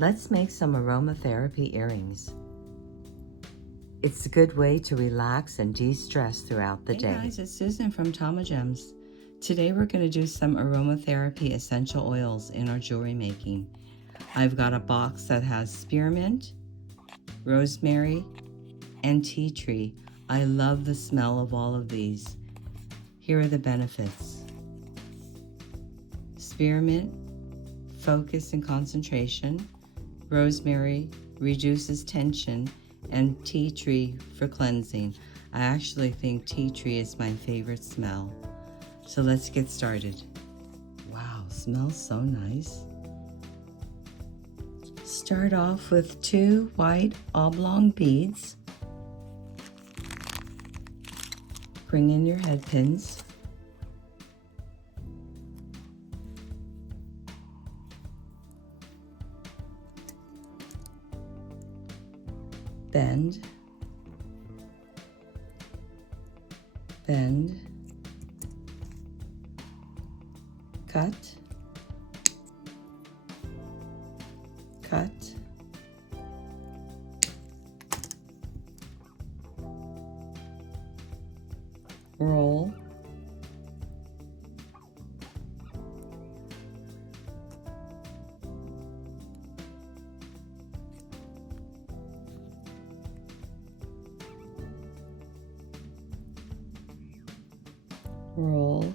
Let's make some aromatherapy earrings. It's a good way to relax and de-stress throughout the day. Hey guys, it's Susan from Tama Gems. Today we're going to do some aromatherapy essential oils in our jewelry making. I've got a box that has spearmint, rosemary, and tea tree. I love the smell of all of these. Here are the benefits. Spearmint, focus and concentration. Rosemary reduces tension, and tea tree for cleansing. I actually think tea tree is my favorite smell. So let's get started. Wow, smells so nice. Start off with 2 white oblong beads. Bring in your head pins. Bend, bend, cut, cut, roll, roll,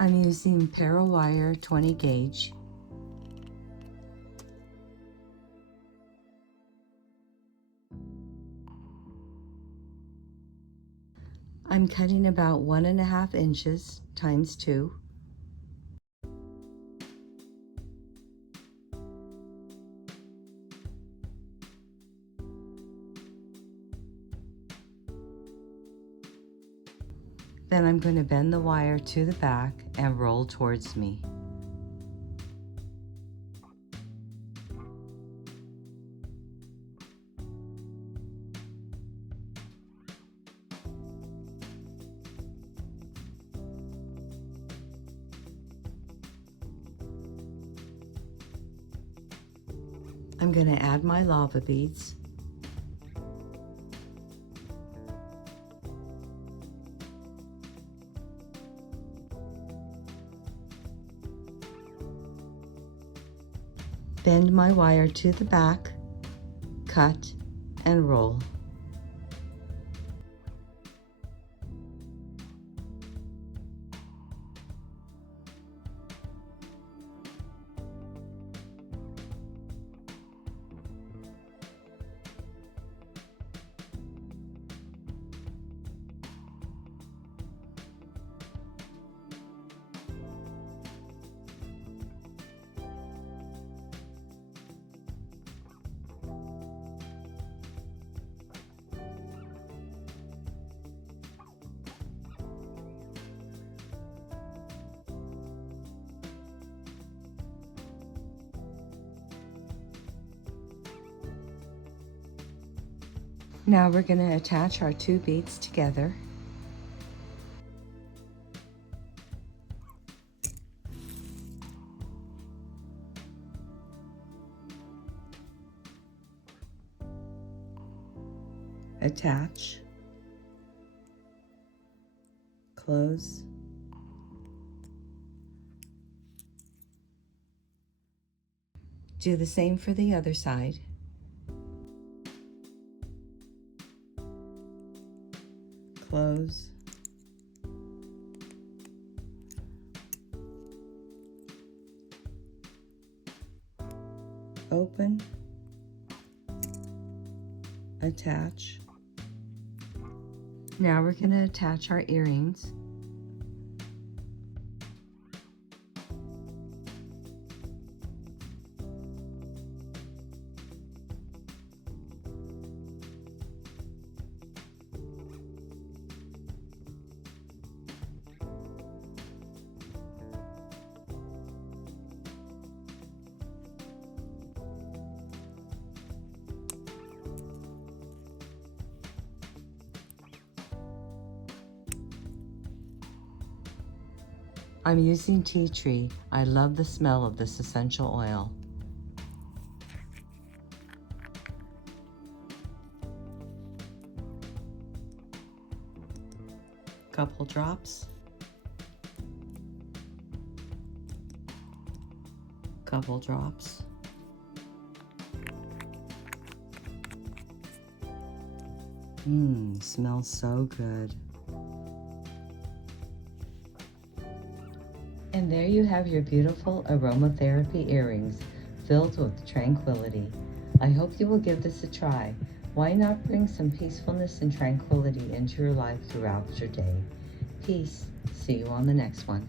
I'm using parawire 20 gauge. I'm cutting about 1.5 inches times 2. Then I'm going to bend the wire to the back and roll towards me. I'm going to add my lava beads. Bend my wire to the back, cut, and roll. Now we're going to attach our 2 beads together. Attach, close, do the same for the other side. Close, open, attach. Now we're going to attach our earrings. I'm using tea tree. I love the smell of this essential oil. Couple drops. Couple drops. Smells so good. And there you have your beautiful aromatherapy earrings filled with tranquility. I hope you will give this a try. Why not bring some peacefulness and tranquility into your life throughout your day? Peace. See you on the next one.